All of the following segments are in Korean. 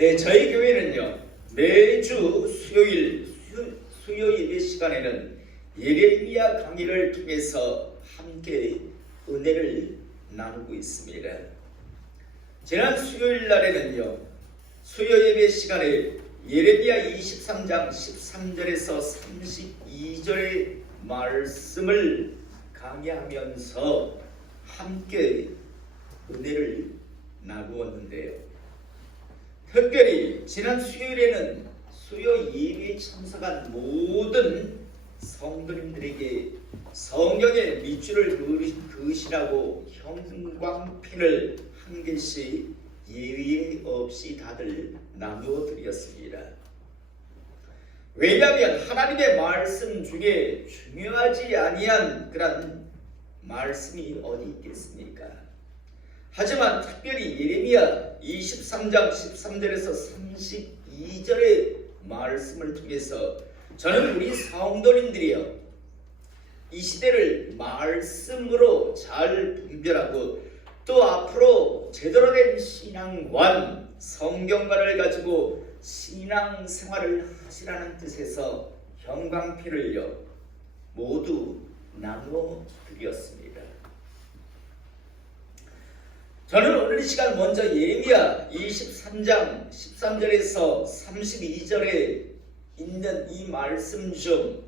저희 교회는요, 매주 수요 예배 시간에는 예레미야 강의를 통해서 함께 은혜를 나누고 있습니다. 지난 수요일 날에는요, 수요 예배 시간에 예레미야 23장 13절에서 32절의 말씀을 강의하면서 함께 은혜를 나누었는데요. 특별히 지난 수요일에는 수요 예배에 참석한 모든 성도님들에게 성경의 밑줄을 그으시라고 형광펜을 한 개씩 예외 없이 다들 나누어 드렸습니다. 왜냐하면 하나님의 말씀 중에 중요하지 아니한 그런 말씀이 어디 있겠습니까? 하지만 특별히 예레미야 23장 13절에서 32절의 말씀을 통해서 저는 우리 성도님들이요, 이 시대를 말씀으로 잘 분별하고 또 앞으로 제대로 된 신앙관, 성경관을 가지고 신앙생활을 하시라는 뜻에서 형광펜을요 모두 나누어 드렸습니다. 저는 오늘 이 시간 먼저 예레미야 23장 13절에서 32절에 있는 이 말씀 중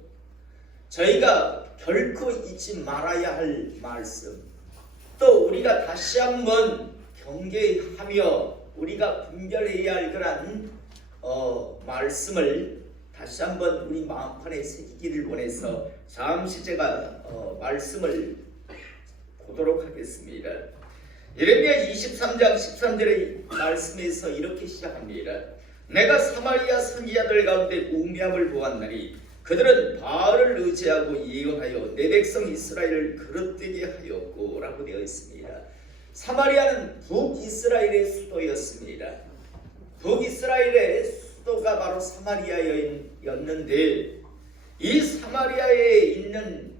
저희가 결코 잊지 말아야 할 말씀, 또 우리가 다시 한번 경계하며 우리가 분별해야 할 그런 말씀을 다시 한번 우리 마음판에 새기기를 원해서 잠시 제가 말씀을 보도록 하겠습니다. 예레미야 23장 13절의 말씀에서 이렇게 시작합니다. 내가 사마리아 선지자들 가운데 우매함을 보았나니 그들은 바알을 의지하고 예언하여 내 백성 이스라엘을 그릇되게 하였고 라고 되어 있습니다. 사마리아는 북이스라엘의 수도였습니다. 북이스라엘의 수도가 바로 사마리아였는데 이 사마리아에 있는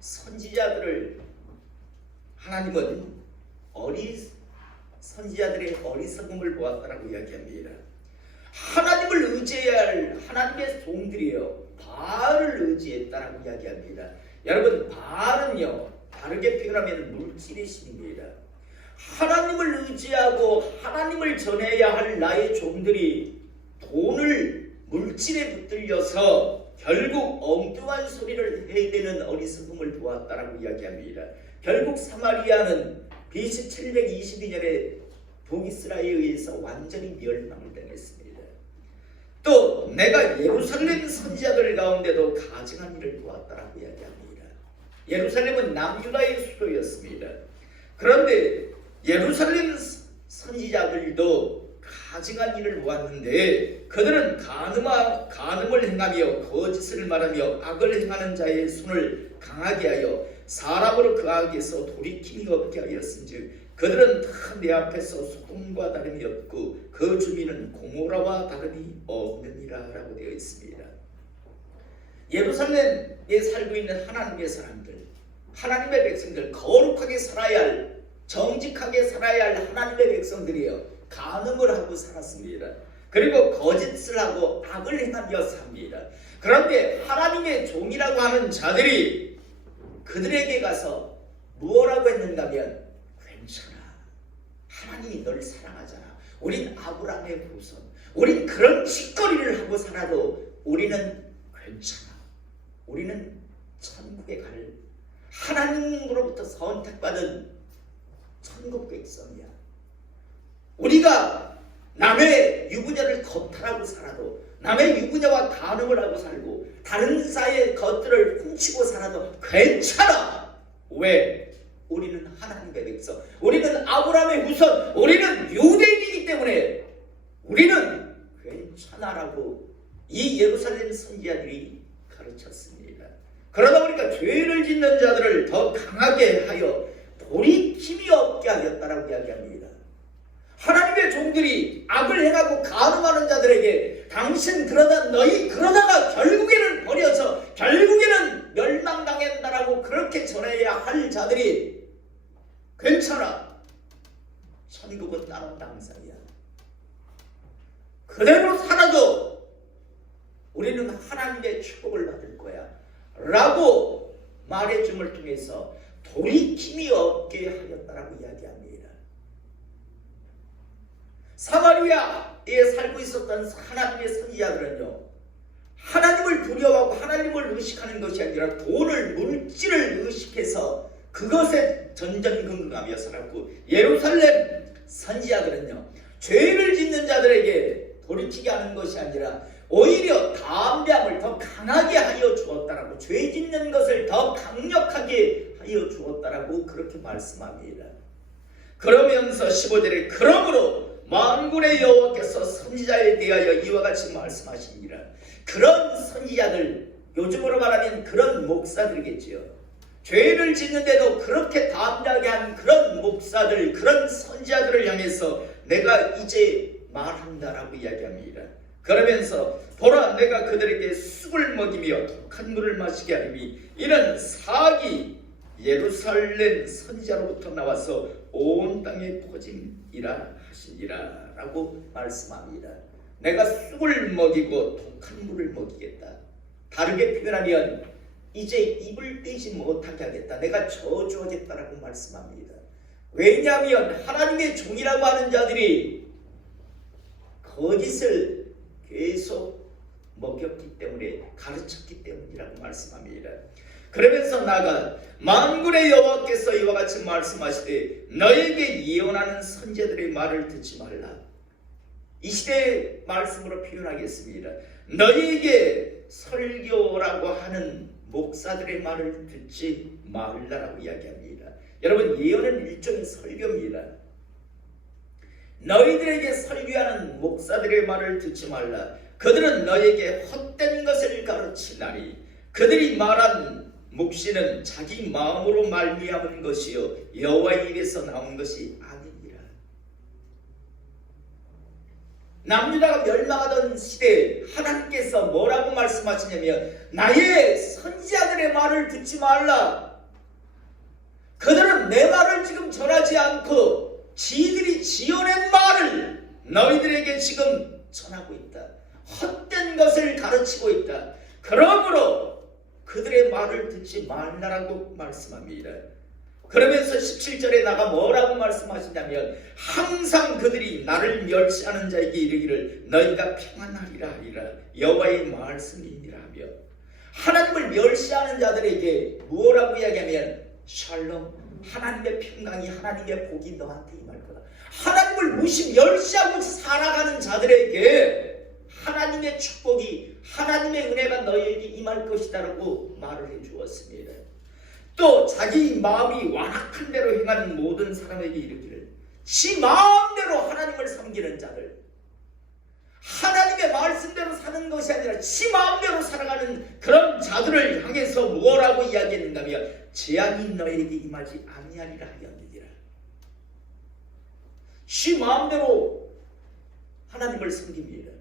선지자들을 하나님은 선지자들의 어리석음을 보았다라고 이야기합니다. 하나님을 의지해야 할 하나님의 종들이요, 바알을 의지했다라고 이야기합니다. 여러분, 바알은요 다르게 표현하면 물질의 신입니다. 하나님을 의지하고 하나님을 전해야 할 나의 종들이 돈을 물질에 붙들려서 결국 엉뚱한 소리를 해야 되는 어리석음을 보았다라고 이야기합니다. 결국 사마리아는 BC 722년에 북이스라엘에 의해서 완전히 멸망을 당했습니다. 또 내가 예루살렘 선지자들 가운데도 가증한 일을 보았다라고 이야기합니다. 예루살렘은 남유다의 수도였습니다. 그런데 예루살렘 선지자들도 가증한 일을 보았는데 그들은 간음을 행하며 거짓을 말하며 악을 행하는 자의 손을 강하게 하여 사람으로 그 악에서 돌이킴이 없게 하였은즉 그들은 다 내 앞에서 소돔과 다름이 없고 그 주민은 고모라와 다름이 없느니라 라고 되어 있습니다. 예루살렘에 살고 있는 하나님의 사람들, 하나님의 백성들, 거룩하게 살아야 할, 정직하게 살아야 할 하나님의 백성들이요 간음을 하고 살았습니다. 그리고 거짓을 하고 악을 행하며 삽니다. 그런데 하나님의 종이라고 하는 자들이 그들에게 가서 무엇라고 했는가 하면, 괜찮아, 하나님이 널 사랑하잖아, 우린 아브라함의 후손, 우린 그런 짓거리를 하고 살아도 우리는 괜찮아, 우리는 천국에 갈 하나님으로부터 선택받은 천국 백성이야. 우리가 남의 유부녀를 겁탈하고 살아도, 남의 유부녀와 간음을 하고 살고 다른 사이의 것들을 훔치고 살아도 괜찮아. 왜? 우리는 하나님의 백성, 우리는 아브라함의 후손, 우리는 유대인이기 때문에 우리는 괜찮아라고 이 예루살렘 선지자들이 가르쳤습니다. 그러다 보니까 죄를 짓는 자들을 더 강하게 하여 돌이킴이 없게 하였다라고 이야기합니다. 하나님의 종들이 악을 행하고 간음하는 자들에게 당신 너희 그러다가 결국에는 버려서 결국에는 멸망당한다라고 그렇게 전해야 할 자들이 괜찮아, 천국은 다른 당상이야, 그대로 살아도 우리는 하나님의 축복을 받을 거야 라고 말해줌을 통해서 돌이킴이 없게 하였다라고 이야기합니다. 사마리아에 살고 있었던 하나님의 선지자들은요, 하나님을 두려워하고 하나님을 의식하는 것이 아니라 돈을, 물질을 의식해서 그것에 전전긍긍하며 살았고, 예루살렘 선지자들은요, 죄를 짓는 자들에게 돌이키게 하는 것이 아니라 오히려 담대함을 더 강하게 하여 주었다라고, 죄 짓는 것을 더 강력하게 하여 주었다라고 그렇게 말씀합니다. 그러면서 15절에 그러므로 만군의 여호와께서 선지자에 대하여 이와 같이 말씀하시니라. 그런 선지자들, 요즘으로 말하면 그런 목사들이겠지요. 죄를 짓는데도 그렇게 담대하게 한 그런 목사들, 그런 선지자들을 향해서 내가 이제 말한다라고 이야기합니다. 그러면서 보라, 내가 그들에게 쑥을 먹이며 독한 물을 마시게 하리니 이는 사기 예루살렘 선지자로부터 나와서 온 땅에 퍼짐이라 하시니라 라고 말씀합니다. 내가 쑥을 먹이고 독한 물을 먹이겠다. 다르게 표현하면 이제 입을 떼지 못하게 하겠다. 내가 저주하겠다라고 말씀합니다. 왜냐하면 하나님의 종이라고 하는 자들이 거짓을 계속 먹였기 때문에, 가르쳤기 때문이라고 말씀합니다. 그러면서 나가 만군의 여호와께서 이와 같이 말씀하시되 너에게 예언하는 선지자들의 말을 듣지 말라. 이 시대의 말씀으로 표현하겠습니다. 너에게 설교라고 하는 목사들의 말을 듣지 말라라고 이야기합니다. 여러분, 예언은 일종의 설교입니다. 너희들에게 설교하는 목사들의 말을 듣지 말라. 그들은 너에게 헛된 것을 가르치나니 그들이 말한 묵시는 자기 마음으로 말미암은 것이요 여호와의 입에서 나온 것이 아니니라. 남유다가 멸망하던 시대에 하나님께서 뭐라고 말씀하시냐면 나의 선지자들의 말을 듣지 말라. 그들은 내 말을 지금 전하지 않고 지들이 지어낸 말을 너희들에게 지금 전하고 있다. 헛된 것을 가르치고 있다. 그러므로 그들의 말을 듣지 말라라고 말씀합니다. 그러면서 17절에 나가 뭐라고 말씀하시냐면 항상 그들이 나를 멸시하는 자에게 이르기를 너희가 평안하리라 하리라 여호와의 말씀이니라 하며, 하나님을 멸시하는 자들에게 뭐라고 이야기하면 샬롬, 하나님의 평강이, 하나님의 복이 너한테 임할 거다. 하나님을 무시 멸시하고 살아가는 자들에게 하나님의 축복이, 하나님의 은혜가 너희에게 임할 것이다 라고 말을 해주었습니다. 또 자기 마음이 완악한 대로 행하는 모든 사람에게 이르기를, 지 마음대로 하나님을 섬기는 자들, 하나님의 말씀대로 사는 것이 아니라 지 마음대로 살아가는 그런 자들을 향해서 뭐라고 이야기했는가 하면 재앙이 너에게 임하지 아니하리라 하였느니라. 지 마음대로 하나님을 섬깁니다.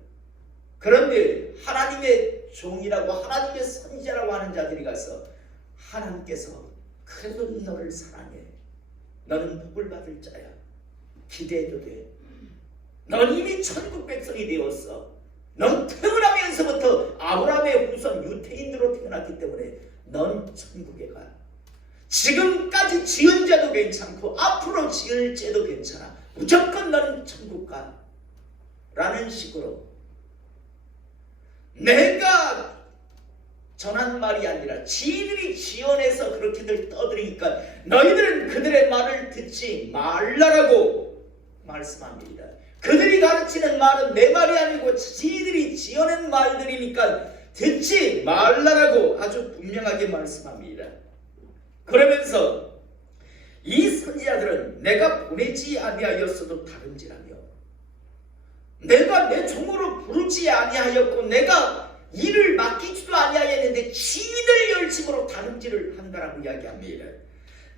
그런데 하나님의 종이라고, 하나님의 선지자라고 하는 자들이 가서 하나님께서 그래도 너를 사랑해, 너는 복을 받을 자야, 기대해도 돼, 넌 이미 천국 백성이 되었어, 넌 태어나면서부터 아브라함의 후손 유태인으로 태어났기 때문에 넌 천국에 가. 지금까지 지은 죄도 괜찮고 앞으로 지을 죄도 괜찮아, 무조건 너는 천국 가 라는 식으로 내가 전한 말이 아니라 지들이 지어내서 그렇게들 떠들으니까 너희들은 그들의 말을 듣지 말라라고 말씀합니다. 그들이 가르치는 말은 내 말이 아니고 지들이 지어낸 말들이니까 듣지 말라라고 아주 분명하게 말씀합니다. 그러면서 이 선지자들은 내가 보내지 아니하였어도 다른지라며, 내가 내 종으로 부르지 아니하였고 내가 일을 맡기지도 아니하였는데 지들 열심으로 다른지를 한다라고 이야기합니다.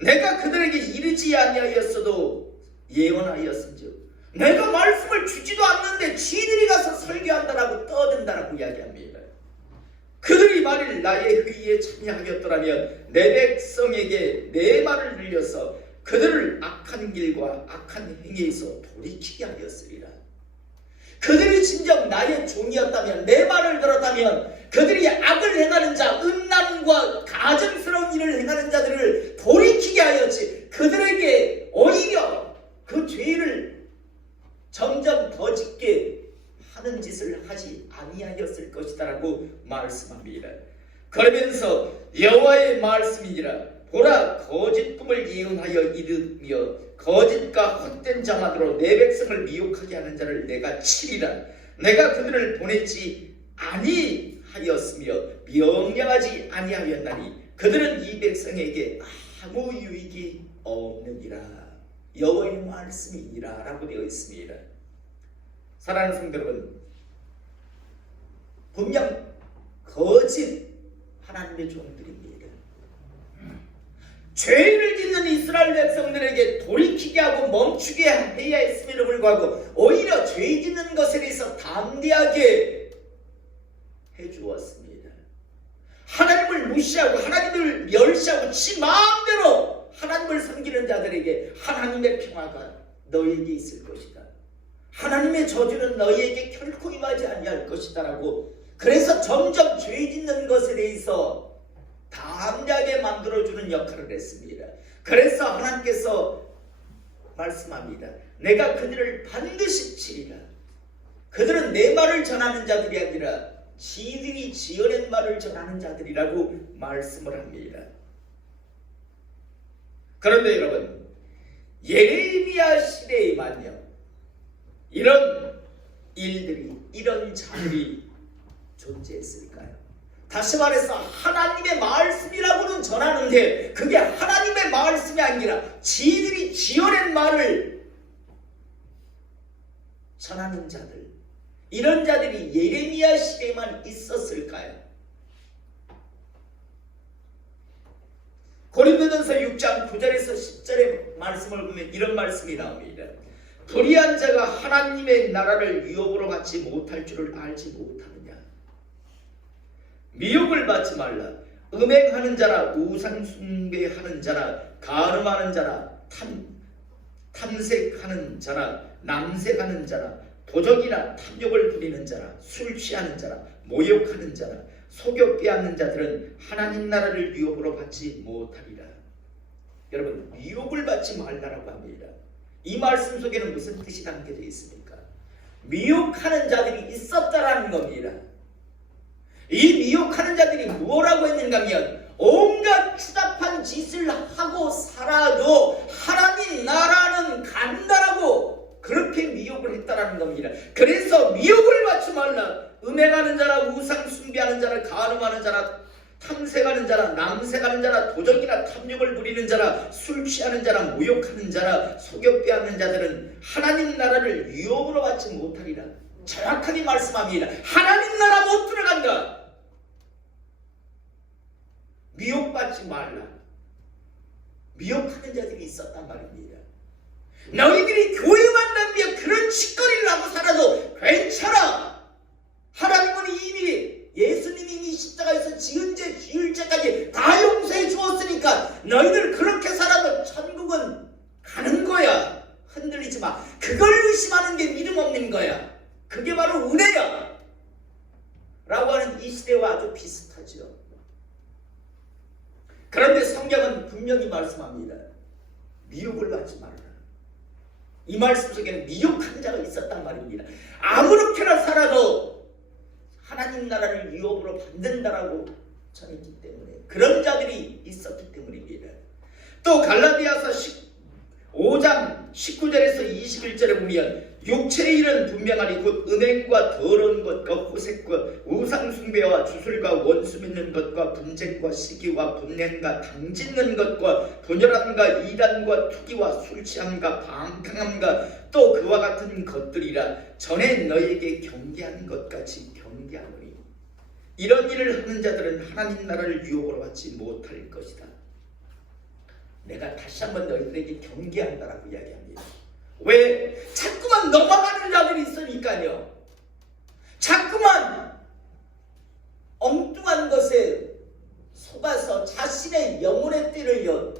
내가 그들에게 이르지 아니하였어도 예언하였은즉 내가 말씀을 주지도 않는데 지들이 가서 설교한다라고 떠든다라고 이야기합니다. 그들이 만일 나의 회의에 참여하였더라면 내 백성에게 내 말을 늘려서 그들을 악한 길과 악한 행위에서 돌이키게 하였으리라. 그들이 진정 나의 종이었다면, 내 말을 들었다면, 그들이 악을 행하는 자, 음란과 가증스러운 일을 행하는 자들을 돌이키게 하였지, 그들에게 오히려 그 죄를 점점 더 짓게 하는 짓을 하지 아니하였을 것이다라고 말씀합니다. 그러면서 여호와의 말씀이니라, 보라, 거짓 꿈을 예언하여 이르며 거짓과 헛된 자만으로 내 백성을 미혹하게 하는 자를 내가 치리라. 내가 그들을 보내지 아니하였으며 명령하지 아니하였나니 그들은 이 백성에게 아무 유익이 없느니라. 여호와의 말씀이니라 라고 되어 있습니다. 사랑하는 성도 여러분, 분명 거짓 하나님의 종들입니다. 죄를 짓는 이스라엘 백성들에게 돌이키게 하고 멈추게 해야 했음에도 불구하고 오히려 죄 짓는 것에 대해서 담대하게 해주었습니다. 하나님을 무시하고 하나님을 멸시하고 지 마음대로 하나님을 섬기는 자들에게 하나님의 평화가 너에게 있을 것이다. 하나님의 저주는 너희에게 결코 임하지 아니할 것이다 라고, 그래서 점점 죄 짓는 것에 대해서 담대하게 만들어주는 역할을 했습니다. 그래서 하나님께서 말씀합니다. 내가 그들을 반드시 치리라. 그들은 내 말을 전하는 자들이 아니라 지들이 지어낸 말을 전하는 자들이라고 말씀을 합니다. 그런데 여러분, 예레미야 시대에만요 이런 일들이, 이런 자들이 존재했을까요? 다시 말해서 하나님의 말씀이라고는 전하는데 그게 하나님의 말씀이 아니라 지들이 지어낸 말을 전하는 자들, 이런 자들이 예레미야 시대에만 있었을까요? 고린도전서 6장 9절에서 10절의 말씀을 보면 이런 말씀이 나옵니다. 불의한 자가 하나님의 나라를 위협으로 받지 못할 줄을 알지 못하느냐. 미혹을 받지 말라. 음행하는 자나 우상 숭배하는 자나 간음하는 자나 탐색하는 자나 남색하는 자나 도적이나 탐욕을 부리는 자나 술 취하는 자나 모욕하는 자나 속여 빼앗는 자들은 하나님 나라를 위협으로 받지 못하리라. 여러분, 미혹을 받지 말라라고 합니다. 이 말씀 속에는 무슨 뜻이 담겨져 있습니까? 미혹하는 자들이 있었다라는 겁니다. 이 미혹하는 자들이 뭐라고 했는가 하면 온갖 추잡한 짓을 하고 살아도 하나님 나라는 간다라고 그렇게 미혹을 했다라는 겁니다. 그래서 미혹을 받지 말라. 음행하는 자나 우상 숭배하는 자나 간음하는 자나 탐색하는 자나 남색하는 자나 도적이나 탐욕을 부리는 자나 술 취하는 자나 모욕하는 자나 속여 빼앗는 자들은 하나님 나라를 위협으로 받지 못하리라. 정확하게 말씀합니다. 하나님 나라 못 들어간다. 미혹받지 말라. 미혹하는 자들이 있었단 말입니다. 너희들이 교회만 다니며 그런 짓거리를 하고 살아도 괜찮아. 하나님은 이미, 예수님이 이미 십자가에서 지은 죄 지을 죄까지 다 용서해 주었으니까 너희들 그렇게 살아도 천국은 가는 거야. 흔들리지 마. 그걸 의심하는 게 믿음 없는 거야. 그게 바로 은혜야 라고 하는 이 시대와 아주 비슷하죠. 그런데 성경은 분명히 말씀합니다. 미혹을 받지 말라. 이 말씀 속에는 미혹한 자가 있었단 말입니다. 아무렇게나 살아도 하나님 나라를 위협으로 받는다라고 전했기 때문에, 그런 자들이 있었기 때문입니다. 또 갈라디아서 5장 19절에서 21절에 보면 육체의 일은 분명하니 곧 음행과 더러운 것과 호색과 우상 숭배와 주술과 원수 맺는 것과 분쟁과 시기와 분냄과 당짓는 것과 분열함과 이단과 투기와 술 취함과 방탕함과 또 그와 같은 것들이라. 전에 너에게 경계한 것 같이 경계하노니 이런 일을 하는 자들은 하나님 나라를 유혹으로 받지 못할 것이다. 내가 다시 한번 너희들에게 경계한다라고 이야기합니다. 왜? 자꾸만 넘어가는 자들이 있으니까요. 자꾸만 엉뚱한 것에 속아서 자신의 영혼의 띠를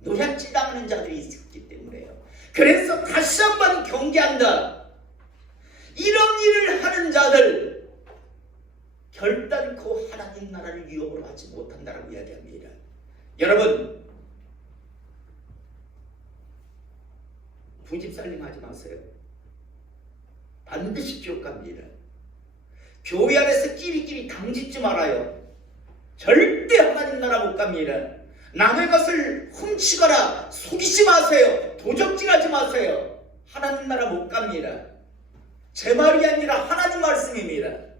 노략질당하는 자들이 있었기 때문에요. 그래서 다시 한번 경계한다. 이런 일을 하는 자들 결단코 하나님 나라를 유업으로 하지 못한다라고 이야기합니다. 여러분, 부집살림 하지 마세요. 반드시 지옥 갑니다. 교회 안에서 끼리끼리 당짓지 말아요. 절대 하나님 나라 못 갑니다. 남의 것을 훔치거나 속이지 마세요. 도적질하지 마세요. 하나님 나라 못 갑니다. 제 말이 아니라 하나님 말씀입니다.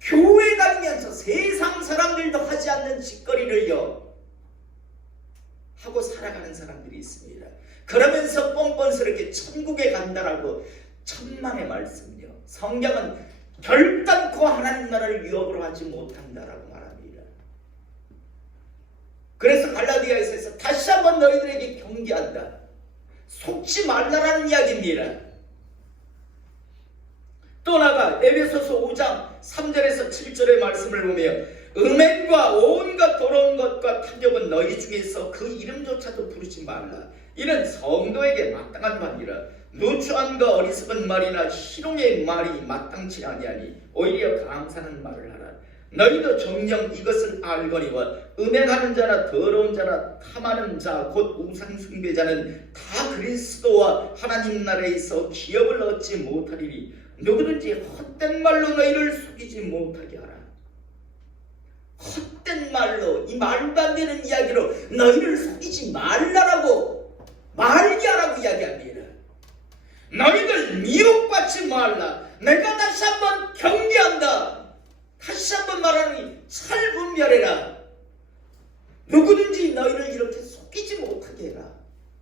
교회 다니면서 세상 사람들도 하지 않는 짓거리를요 하고 살아가는 사람들이 있습니다. 그러면서 뻔뻔스럽게 천국에 간다라고 천만의 말씀이요. 성경은 결단코 하나님 나라를 유업으로 하지 못한다라고 말합니다. 그래서 갈라디아에서 다시 한번 너희들에게 경계한다. 속지 말라라는 이야기입니다. 또 나아가 에베소서 5장 3절에서 7절의 말씀을 보며 음행과 온갖 더러운 것과 탐욕은 너희 중에서 그 이름조차도 부르지 말라. 이는 성도에게 마땅한 말이라. 누추함과 어리석은 말이나 희롱의 말이 마땅치 아니하니 오히려 감사하는 말을 하라. 너희도 정녕 이것을 알거니와 음행하는 자나 더러운 자나 탐하는 자 곧 우상 숭배자는 다 그리스도와 하나님 나라에서 기업을 얻지 못하리니 누구든지 헛된 말로 너희를 속이지 못하게 하라. 헛된 말로, 이 말도 안 되는 이야기로 너희를 속이지 말라라고, 말게 하라고 이야기합니다. 너희들 미혹받지 말라. 내가 다시 한번 경계한다. 다시 한번 말하니 잘 분별해라. 누구든지 너희를 이렇게 속이지 못하게 해라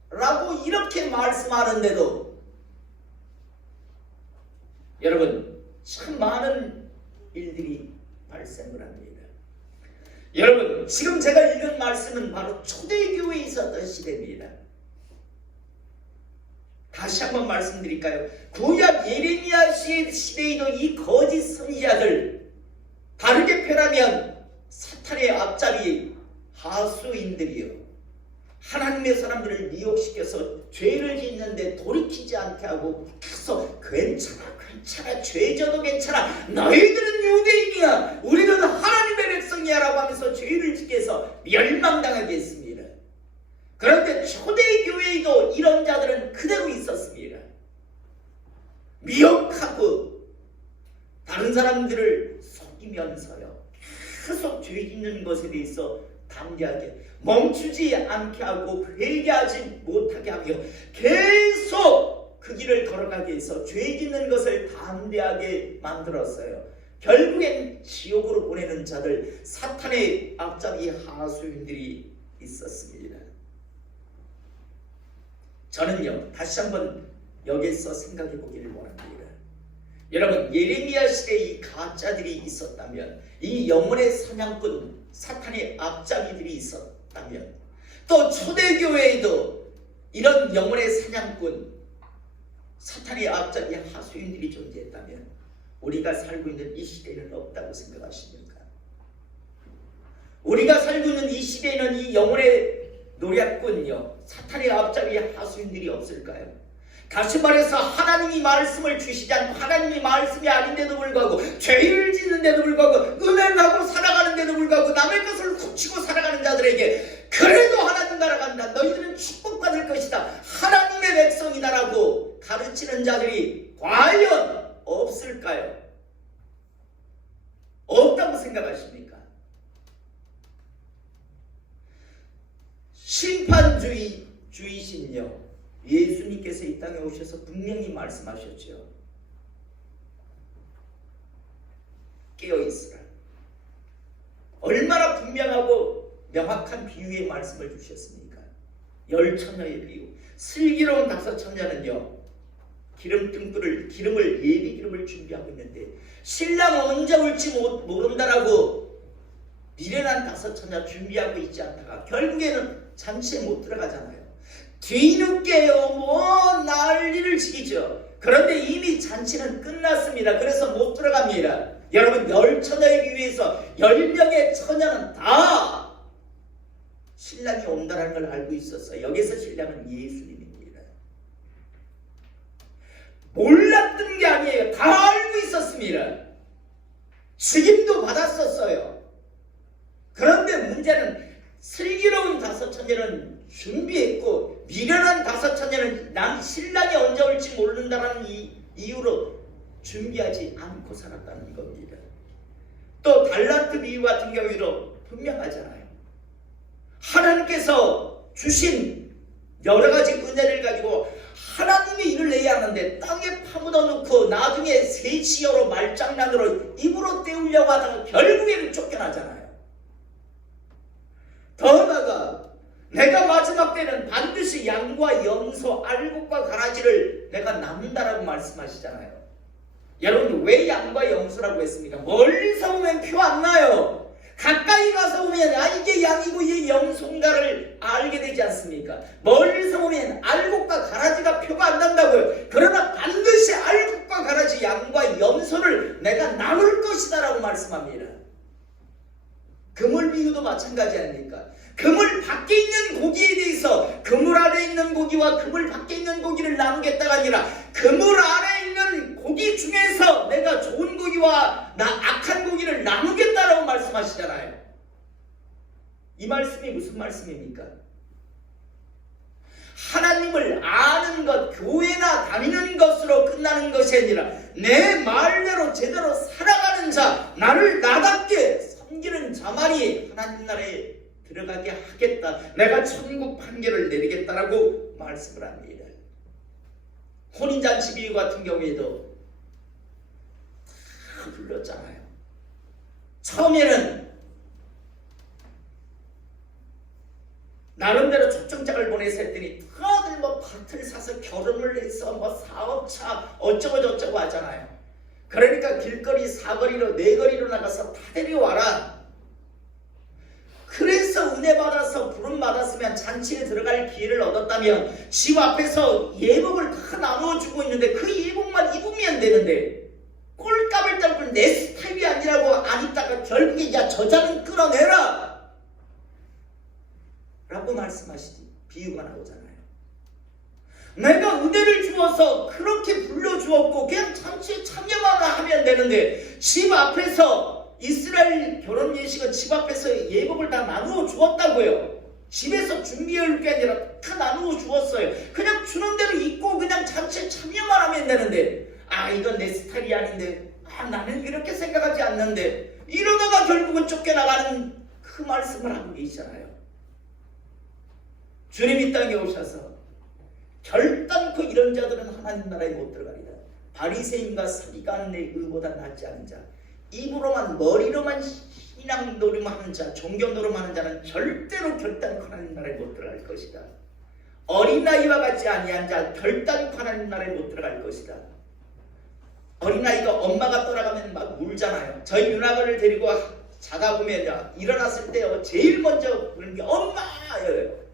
라고 이렇게 말씀하는데도 여러분, 참 많은 일들이 발생을 합니다. 여러분, 지금 제가 읽은 말씀은 바로 초대교회에 있었던 시대입니다. 다시 한번 말씀드릴까요? 구약 예레미야 시대에도 이 거짓 선지자들, 다르게 표현하면 사탄의 앞잡이 하수인들이요, 하나님의 사람들을 미혹시켜서 죄를 짓는데 돌이키지 않게 하고 계속 괜찮아 죄져도 괜찮아, 너희들은 유대인이야, 우리는 하나님의 백성이야 라고 하면서 죄를 짓게 해서 멸망당하게 했습니다. 그런데 초대교회에도 이런 자들은 그대로 있었습니다. 미혹하고 다른 사람들을 속이면서요 계속 죄 짓는 것에 대해서 담대하게 멈추지 않게 하고 회개하지 못하게 하며 계속 그 길을 걸어가게 해서 죄 짓는 것을 담대하게 만들었어요. 결국엔 지옥으로 보내는 자들, 사탄의 앞잡이 하수인들이 있었습니다. 저는요 다시 한번 여기서 생각해 보기를 원합니다. 여러분, 예레미야 시대에 이 가짜들이 있었다면, 이 영혼의 사냥꾼 사탄의 앞잡이들이 있었다면, 또 초대교회에도 이런 영혼의 사냥꾼 사탄의 앞잡이 하수인들이 존재했다면 우리가 살고 있는 이 시대에는 없다고 생각하십니까? 우리가 살고 있는 이 시대에는 이 영혼의 노략꾼요 사탄의 앞잡이 하수인들이 없을까요? 다시 말해서 하나님이 말씀을 주시지 않고 하나님이 말씀이 아닌데도 불구하고 죄를 짓는데도 불구하고 음행하고 살아가는데도 불구하고 남의 것을 훔치고 살아가는 자들에게 그래도 하나님 나라 간다, 너희들은 축복받을 것이다, 하나님의 백성이다라고 가르치는 자들이 과연 없을까요? 없다고 생각하십니까? 심판주의신요 예수님께서 이 땅에 오셔서 분명히 말씀하셨죠. 깨어있으라. 얼마나 분명하고 명확한 비유의 말씀을 주셨습니까? 열처녀의 비유. 슬기로운 다섯 처녀는요 기름을 예비 기름을 준비하고 있는데 신랑 언제 올지 모른다라고 미련한 다섯 처녀 준비하고 있지 않다가 결국에는 잔치에 못 들어가잖아요. 뒤늦게요 뭐 난리를 치죠. 그런데 이미 잔치는 끝났습니다. 그래서 못 들어갑니다. 여러분, 열처녀에 비해서 10명의 처녀는 다 신랑이 온다는 걸 알고 있었어요. 여기서 신랑은 예수님입니다. 몰랐던 게 아니에요. 다 알고 있었습니다. 책임도 받았었어요. 그런데 문제는 슬기로운 다섯 처녀는 준비했고 미련한 다섯 처녀는 난 신랑이 언제 올지 모른다는 이유로 준비하지 않고 살았다는 겁니다. 또 달란트 비유 같은 경우에도 분명하잖아요. 하나님께서 주신 여러 가지 은혜를 가지고 하나님이 일을 내야 하는데 땅에 파묻어 놓고 나중에 새치어로 말장난으로 입으로 때우려고 하다가 결국에는 쫓겨나잖아요. 더 나아가 내가 마지막 때는 반드시 양과 염소, 알곡과 가라지를 내가 낳는다라고 말씀하시잖아요. 여러분 왜 양과 염소라고 했습니까? 멀리서 보면 표 안 나요. 가까이 가서 보면 이게 양이고 이게 염소인가를 알게 되지 않습니까? 멀리서 보면 알곡과 가라지가 표가 안 난다고요. 그러나 반드시 알곡과 가라지, 양과 염소를 내가 나눌 것이다 라고 말씀합니다. 그물 비유도 마찬가지 아닙니까? 그물 밖에 있는 고기에 대해서 그물 안에 있는 고기와 그물 밖에 있는 고기를 나누겠다가 아니라 그물 안에 있는 고기 중에서 내가 좋은 고기와 악한 고기를 나누겠다라고 말씀하시잖아요. 이 말씀이 무슨 말씀입니까? 하나님을 아는 것, 교회나 다니는 것으로 끝나는 것이 아니라 내 말대로 제대로 살아가는 자, 나를 나답게 섬기는 자만이 하나님 나라에 들어가게 하겠다. 내가 천국 판결을 내리겠다라고 말씀을 합니다. 혼인잔치 비유 같은 경우에도 다 불렀잖아요. 처음에는 나름대로 초청장을 보내서 했더니 다들 밭을 사서 결혼을 해서 사업차 어쩌고 저쩌고 하잖아요. 그러니까 길거리 사거리로 네거리로 나가서 다 데려와라. 그래서 은혜 받아서 부름 받았으면 잔치에 들어갈 기회를 얻었다면 집 앞에서 예복을 다 나눠주고 있는데 그 예복만 입으면 되는데 꼴값을 잡고 내 스타일이 아니라고 안 입다가 결국에 저자는 끌어내라 라고 말씀하시지. 비유가 나오잖아요. 내가 은혜를 주어서 그렇게 불러주었고 그냥 잔치에 참여만 하면 되는데 집 앞에서 이스라엘 결혼 예식은 집 앞에서 예복을 다 나누어 주었다고요. 집에서 준비할 게 아니라 다 나누어 주었어요. 그냥 주는 대로 입고 그냥 잔치에 참여만 하면 되는데 이건 내 스타일이 아닌데 나는 그렇게 생각하지 않는데 이러다가 결국은 쫓겨나가는 그 말씀을 하고 계시잖아요. 주님 이 땅에 오셔서 결단코 이런 자들은 하나님 나라에 못 들어가리라. 바리새인과 서기관 내 의보다 낫지 않은 자, 입으로만 머리로만 신앙 노름만 하는 자, 종교 노름만 하는 자는 절대로 결단코 하나님 나라에 못 들어갈 것이다. 어린아이와 같지 아니한 자 결단코 하나님 나라에 못 들어갈 것이다. 어린아이가 엄마가 떠나가면 막 울잖아요. 저희 누나를 데리고 자다 보면 일어났을 때 제일 먼저 부르는 게 엄마예요.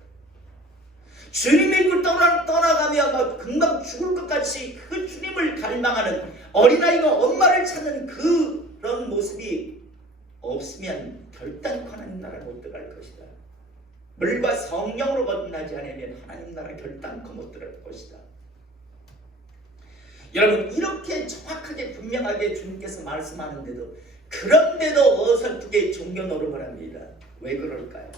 주님의 그 떠나가며 막 금방 죽을 것 같이 그 주님을 갈망하는 어린아이가 엄마를 찾는 그런 모습이 없으면 결단코 하나님 나라에 못 들어갈 것이다. 물과 성령으로 거듭나지 않으면 하나님 나라 결단코 못 들어갈 것이다. 여러분 이렇게 정확하게 분명하게 주님께서 말씀하는데도 그런데도 어설프게 종교 노름을 합니다. 왜 그럴까요?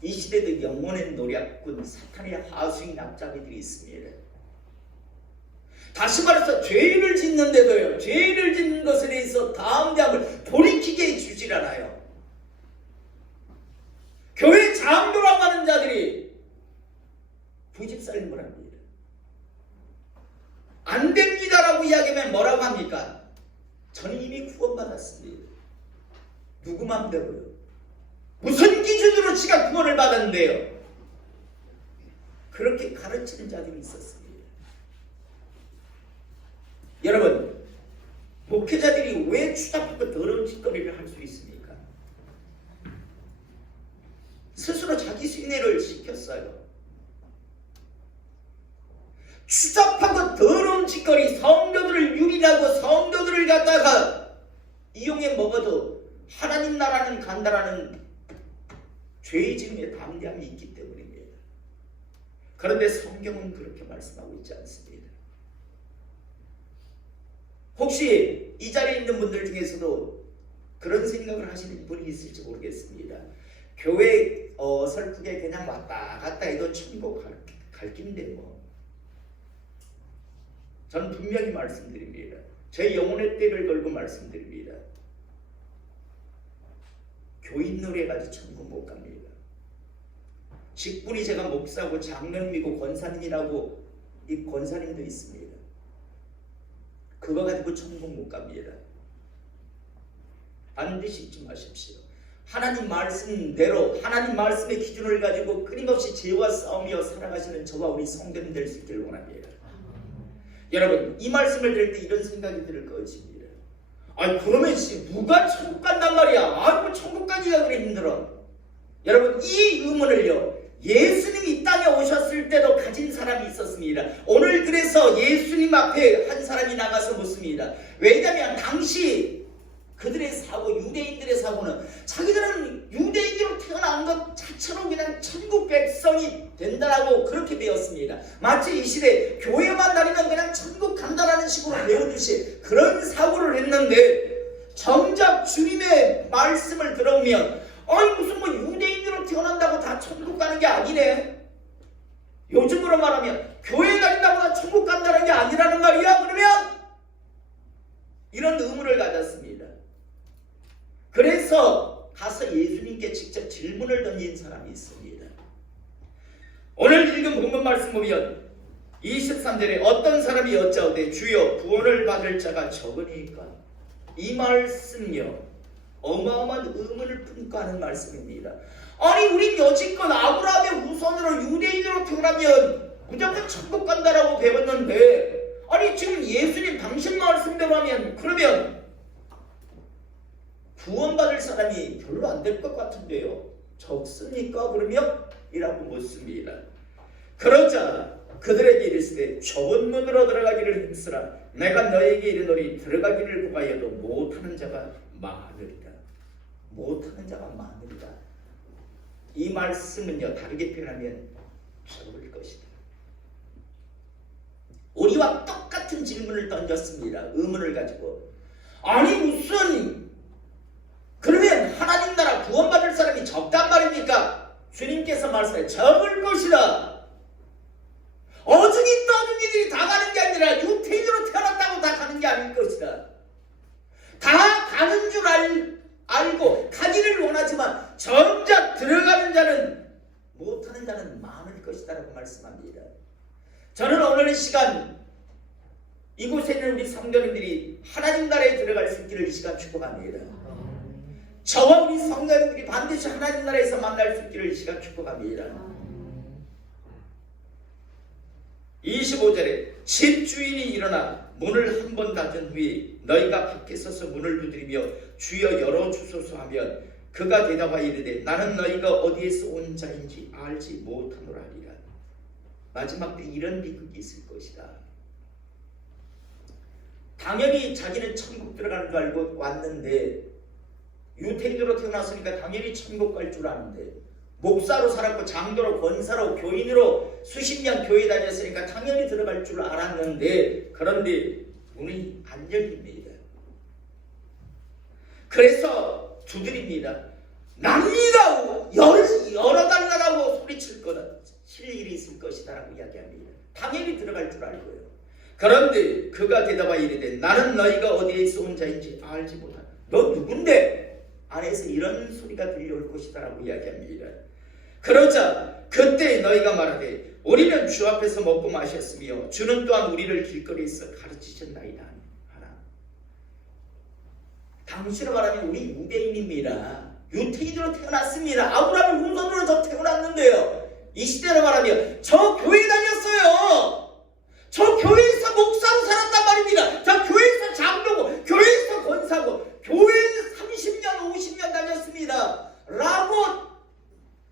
이 시대도 영혼의 노략군 사탄의 하수인 납작이들이 있습니다. 다시 말해서 죄를 짓는데도요, 죄를 짓는 것에 대해서 다음대함을 돌이키게 해주질 않아요. 교회 장로라고 하는 자들이 부집살림을 합니다. 안 됩니다라고 이야기하면 뭐라고 합니까? 저는 이미 구원받았습니다. 누구 맘대로요? 무슨 기준으로 지가 구원을 받았는데요? 그렇게 가르치는 자들이 있었습니다. 여러분, 목회자들이 왜 추잡하고 더러운 짓거리를 할 수 있습니까? 스스로 자기 순회를 시켰어요. 추잡하고 더러운 짓거리, 성도들을 유리하고 성도들을 갖다가 이용해 먹어도 하나님 나라는 간다라는 죄의 지음에 담대함이 있기 때문입니다. 그런데 성경은 그렇게 말씀하고 있지 않습니다. 혹시 이 자리에 있는 분들 중에서도 그런 생각을 하시는 분이 있을지 모르겠습니다. 교회 설국에 그냥 왔다 갔다 해도 천국 갈 길인데 뭐. 저는 분명히 말씀드립니다. 제 영혼의 때를 걸고 말씀드립니다. 교인 노래가지고 천국 못 갑니다. 직분이 제가 목사고 장로님이고 권사님이라고 이 권사님도 있습니다. 그거 가지고 천국 못 갑니다. 반드시 잊지 마십시오. 하나님 말씀대로 하나님 말씀의 기준을 가지고 끊임없이 죄와 싸우며 살아가시는 저와 우리 성도님 될 수 있기를 원합니다. 여러분, 이 말씀을 들을 때 이런 생각이 들 것입니다. 아니 그러면 누가 천국 간단 말이야. 아이고 천국 가기가 그래 힘들어. 여러분, 이 의문을요, 예수님이 이 땅에 오셨을 때도 가진 사람이 있었습니다. 오늘 그래서 예수님 앞에 한 사람이 나가서 묻습니다. 왜냐하면 당시 그들의 사고, 유대인들의 사고는 자기들은 유대인으로 태어난 것 자체로 그냥 천국 백성이 된다라고 그렇게 배웠습니다. 마치 이 시대 교회만 다니면 그냥 천국 간다라는 식으로 배우듯이 그런 사고를 했는데, 정작 주님의 말씀을 들어오면 아니 무슨 뭐 유대인으로 태어난다고 다 천국 가는 게 아니네. 요즘으로 말하면 교회 다닌다고 다 천국 간다는 게 아니라는 말이야. 그러면 이런 의문을 가졌습니다. 그래서 가서 예수님께 직접 질문을 던진 사람이 있습니다. 오늘 읽은 본문 말씀 보면 23절에 어떤 사람이 여짜오되 주여 구원을 받을 자가 적으니까. 이 말씀요, 어마어마한 의문을 품고 하는 말씀입니다. 아니 우린 여지껏 아브라함의 후손으로 유대인으로 태어나면 무조건 천국 간다라고 배웠는데, 아니 지금 예수님 당신 말씀대로 하면 그러면 구원받을 사람이 별로 안 될 것 같은데요. 적습니까? 그러면? 이라고 묻습니다. 그러자 그들에게 이르시되 좁은 문으로 들어가기를 힘쓰라. 내가 너에게 이르노니 들어가기를 구하여도 못하는 자가 많으리라. 못하는 자가 많으리라. 이 말씀은요, 다르게 표현하면 적을 것이다. 우리와 똑같은 질문을 던졌습니다. 의문을 가지고. 아니 무슨 그러면 하나님 나라 구원받을 사람이 적단 말입니까? 주님께서 말씀해 적을 것이다. 어중이 떠중이들이 다 가는 게 아니라 유태인으로 태어났다고 다 가는 게 아닐 것이다. 다 가는 줄 알고 가기를 원하지만 정작 들어가는 자는, 못하는 자는 많을 것이다 라고 말씀합니다. 저는 오늘 이 시간 이곳에 있는 우리 성도님들이 하나님 나라에 들어갈 수 있기를 이 시간 축복합니다. 저와 우리 성도님들이 반드시 하나님 나라에서 만날 수 있기를 이 시간 축복합니다. 25절에 집주인이 일어나 문을 한 번 닫은 후에 너희가 밖에 서서 문을 두드리며 주여 열어주소서 하면 그가 대답하여 이르되 나는 너희가 어디에서 온 자인지 알지 못하노라 하리라. 마지막 때 이런 비극이 있을 것이다. 당연히 자기는 천국 들어가는 줄 알고 왔는데, 유태인으로 태어났으니까 당연히 천국 갈 줄 아는데, 목사로 살았고 장로로 권사로 교인으로 수십 년 교회 다녔으니까 당연히 들어갈 줄 알았는데, 그런데 문이 안 열립니다. 그래서 두드립니다. 납니다. 열어달라고 소리칠 거다. 일이 있을 것이다 라고 이야기합니다. 당연히 들어갈 줄 알고요. 그런데 그가 대답하여 이르되 나는 너희가 어디에서 온 자인지 알지 못하나. 너 누군데? 안에서 이런 소리가 들려올 것이다 라고 이야기합니다. 그러자 그때 너희가 말하되 우리는 주 앞에서 먹고 마셨으며 주는 또한 우리를 길거리에서 가르치셨나이다 하나. 당시로 말하면 우리 유대인입니다. 유태인으로 태어났습니다. 아브라함의 후손으로 저 태어났는데요, 이 시대로 말하면 저 교회 다녔어요. 저 교회에서 목사로 살았단 말입니다. 저 교회에서 장로고 교회에서 권사고 교회에서 30년 50년 다녔습니다 라고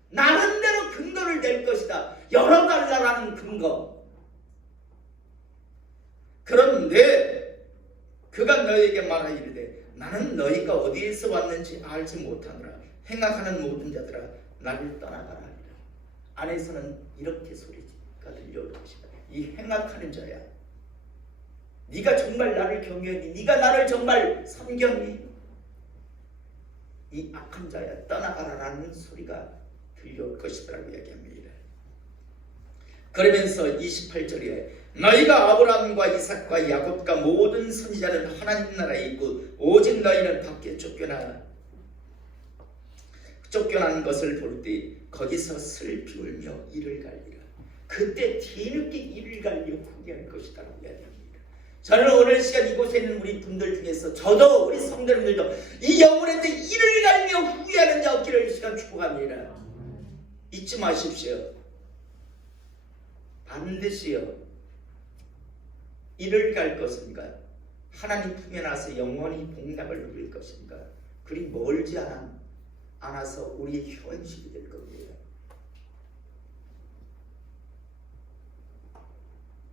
나름대로 근거를 댈 것이다. 열어달라는 근거. 그런데 그가 너에게 말하여 이르되 나는 너희가 어디에서 왔는지 알지 못하노라. 행악하는 모든 자들아 나를 떠나가라 하리라. 안에서는 이렇게 소리가 들려올 것이다. 이 행악하는 자야, 네가 정말 나를 경외하니? 네가 나를 정말 섬겼니? 이 악한 자야 떠나가라라는 소리가 들려올 것이라고 이야기합니다. 그러면서 28절에 너희가 아브라함과 이삭과 야곱과 모든 선지자는 하나님 나라에 있고 오직 너희는 밖에 쫓겨난 것을 볼 때 거기서 슬피 울며 이를 갈리라. 그때 뒤늦게 이를 갈려 후회할 것이라고 이야기합니다. 저는 오늘 시간 이곳에 있는 우리 분들 중에서 저도 우리 성도님들도 이 영혼의 때 이를 갈며 후회하는 자 없기를 이 시간 축복합니다. 잊지 마십시오. 반드시요 이를 갈 것인가? 하나님 품에 나서 영원히 복락을 누릴 것인가? 그리 멀지 않아서 우리의 현실이 될 겁니다.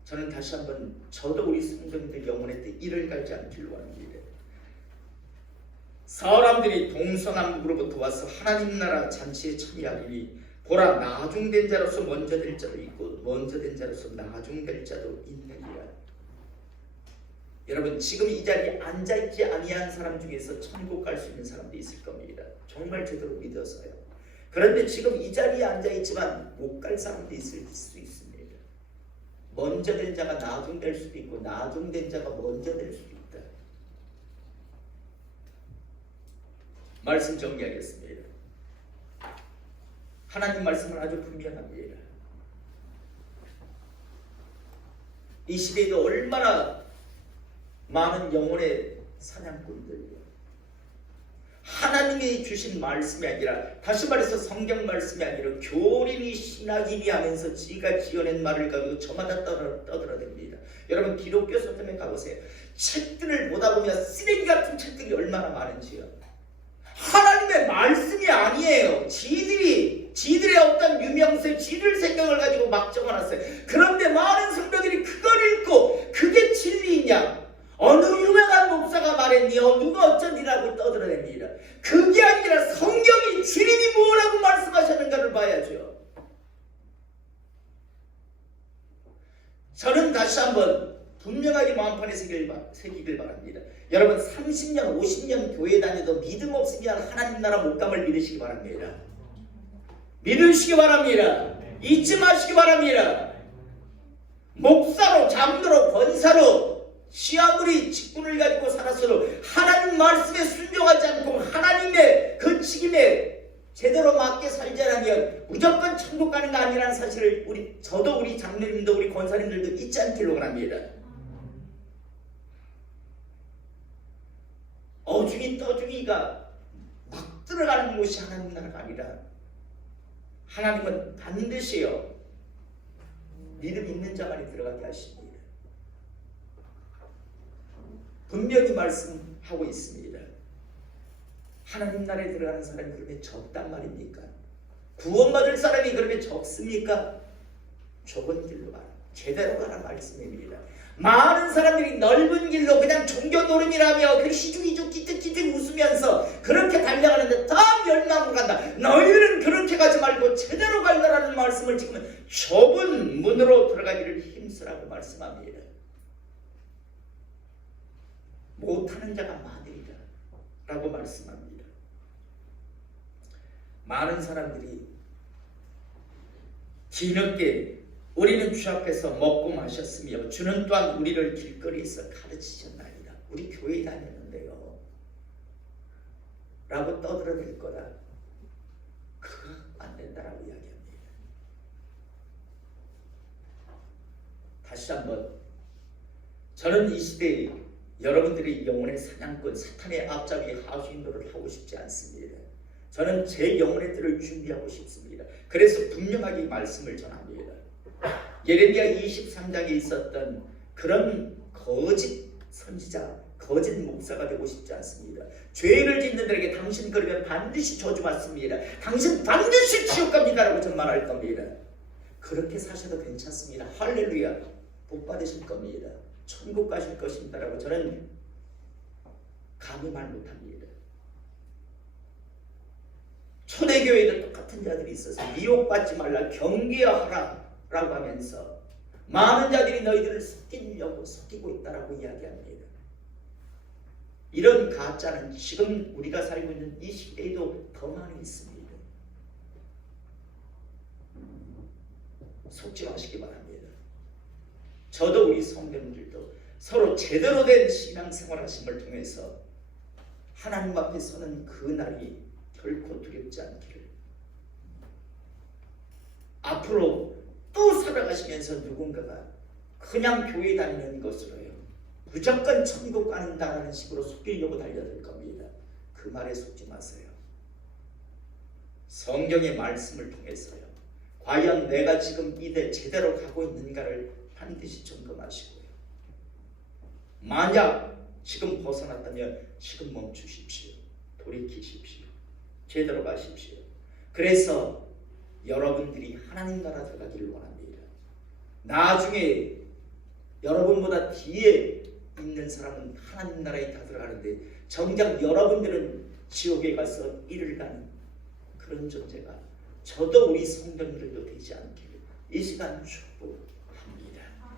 저는 다시 한번 저도 우리 성도님들 영혼의 때 이를 갈지 않기를 원합니다. 사람들이 동서남북으로부터 와서 하나님 나라 잔치에 참여하리니 보라 나중된 자로서 먼저 될 자도 있고 먼저 된 자로서 나중될 자도 있느니라. 여러분 지금 이 자리에 앉아있지 아니한 사람 중에서 천국 갈 수 있는 사람도 있을 겁니다. 정말 제대로 믿어서요. 그런데 지금 이 자리에 앉아있지만 못 갈 사람도 있을 수 있습니다. 먼저 된 자가 나중될 수도 있고 나중된 자가 먼저 될 수도 있다. 말씀 정리하겠습니다. 하나님 말씀은 아주 분명합니다. 이 시대에도 얼마나 많은 영혼의 사냥꾼들이요. 하나님이 주신 말씀이 아니라 다시 말해서 성경 말씀이 아니라 교린이 신학인이 하면서 지가 지어낸 말을 가지고 저마다 떠들어댑니다. 여러분 기독교 서점에 가보세요. 책들을 보다 보면 쓰레기 같은 책들이 얼마나 많은지요. 하나님의 말씀이 아니에요. 지들의 어떤 유명세, 지들 생각을 가지고 막 적어놨어요. 그런데 많은 성도들이 그걸 읽고 그게 진리이냐? 어느 유명한 목사가 말했니? 누가 어쩌니라고 떠들어냅니다. 그게 아니라 성경이 주님이 뭐라고 말씀하셨는가를 봐야죠. 저는 다시 한번 분명하게 마음판에 새기길 바랍니다. 여러분 30년 50년 교회 다녀도 믿음 없으면 하나님 나라 못 감을 믿으시기 바랍니다. 믿으시기 바랍니다. 잊지 마시기 바랍니다. 목사로 장로로 권사로 시아무리 직분을 가지고 살았어도 하나님 말씀에 순종하지 않고 하나님의 그 책임에 제대로 맞게 살지 않으면 무조건 천국 가는 거 아니라는 사실을 저도 우리 장로님도 우리 권사님들도 잊지 않기를 원합니다. 어중이 떠중이가 막 들어가는 곳이 하나님 나라가 아니라 하나님은 반드시요 믿음 있는 자만이 들어가게 하십니다. 분명히 말씀하고 있습니다. 하나님 나라에 들어가는 사람이 그러면 적단 말입니까? 구원받을 사람이 그러면 적습니까? 좁은 길로 가라. 제대로 가라 말씀입니다. 많은 사람들이 넓은 길로 그냥 종교 노름이라며 그 희죽희죽 끼뜩끼뜩 웃으면서 그렇게 달려가는데 다 멸망으로 간다. 너희들은 그렇게 가지 말고 제대로 가라라는 말씀을 지금 좁은 문으로 들어가기를 힘쓰라고 말씀합니다. 못하는 자가 많으리라 라고 말씀합니다. 많은 사람들이 뒤늦게 우리는 주 앞에서 먹고 마셨으며 주는 또한 우리를 길거리에서 가르치셨나이다. 우리 교회 다녔는데요 라고 떠들어댈 거라. 그거 안 된다라고 이야기합니다. 다시 한번 저는 이 시대에 여러분들이 영혼의 사냥꾼 사탄의 앞잡이 하수인도를 하고 싶지 않습니다. 저는 제 영혼의 뜰을 준비하고 싶습니다. 그래서 분명하게 말씀을 전합니다. 예레미야 23장에 있었던 그런 거짓 선지자, 거짓 목사가 되고 싶지 않습니다. 죄를 짓는 자에게 당신 그러면 반드시 저주받습니다. 당신 반드시 지옥 갑니다라고 전 말할 겁니다. 그렇게 사셔도 괜찮습니다. 할렐루야. 복 받으실 겁니다. 천국 가실 것입니다라고 저는 감히 말 못합니다. 초대교회도 똑같은 자들이 있어서 미혹받지 말라 경계하라 라고 하면서 많은 자들이 너희들을 속이고 있다라고 이야기합니다. 이런 가짜는 지금 우리가 살고 있는 이 시대에도 더 많이 있습니다. 속지 마시기 바랍니다. 저도 우리 성도님들도 서로 제대로 된 신앙생활 하심을 통해서 하나님 앞에 서는 그 날이 결코 두렵지 않기를, 앞으로 또 살아가시면서 누군가가 그냥 교회 다니는 것으로요 무조건 천국 가는다라는 식으로 속이려고 달려들 겁니다. 그 말에 속지 마세요. 성경의 말씀을 통해서요 과연 내가 지금 이대 제대로 가고 있는가를 반드시 점검하시고요. 만약 지금 벗어났다면 지금 멈추십시오. 돌이키십시오. 제대로 가십시오. 그래서 여러분들이 하나님 나라 들어가기를 원합니다. 나중에 여러분보다 뒤에 있는 사람은 하나님 나라에 다 들어가는데 정작 여러분들은 지옥에 가서 이를 가는 그런 존재가 저도 우리 성도님들도 되지 않기를 이 시간 축복합니다.